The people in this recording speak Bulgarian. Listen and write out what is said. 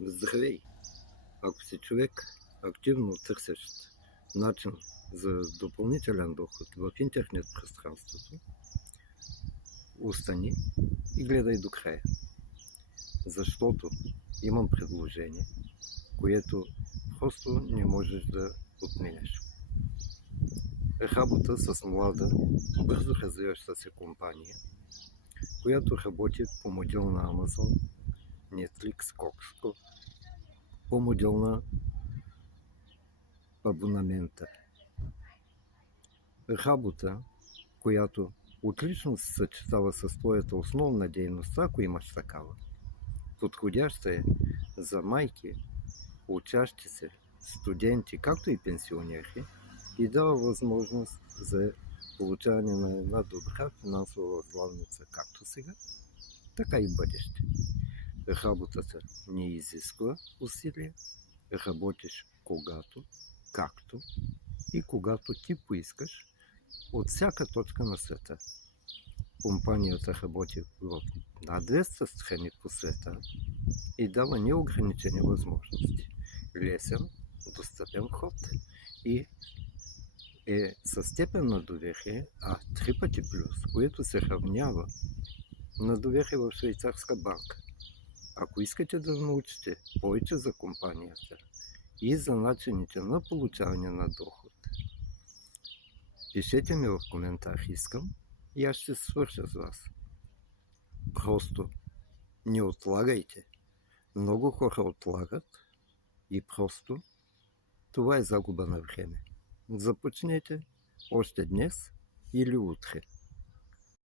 Здравей! Ако си човек, активно търсещ начин за допълнителен доход в интернет пространството, остани и гледай до края. Защото имам предложение, което просто не можеш да отменеш. Работа с млада, бързо развиваща се компания, която работи по модел на Amazon, Netflix, Costco, по модел на абонамента. Работа, която отлично се съчетава с твоята основна дейност, ако имаш такава. Подходяща е за майки, учащи се, студенти, както и пенсионери, и дава възможност за получаване на една добра финансова главница, както сега, така и бъдеще. Работата не изисква усилия, работиш когато, както и когато ти поискаш от всяка точка на света. Компанията работи в над 200 страни по света и дава неограничени възможности. Лесен, достъпен ход и е със степен на доверие А3 пъти плюс, което се равнява на доверие в швейцарска банка. Ако искате да научите повече за компанията и за начините на получаване на доход, пишете ми в коментар "искам" и аз ще се свържа с вас. Просто не отлагайте. Много хора отлагат и просто това е загуба на време. Започнете още днес или утре.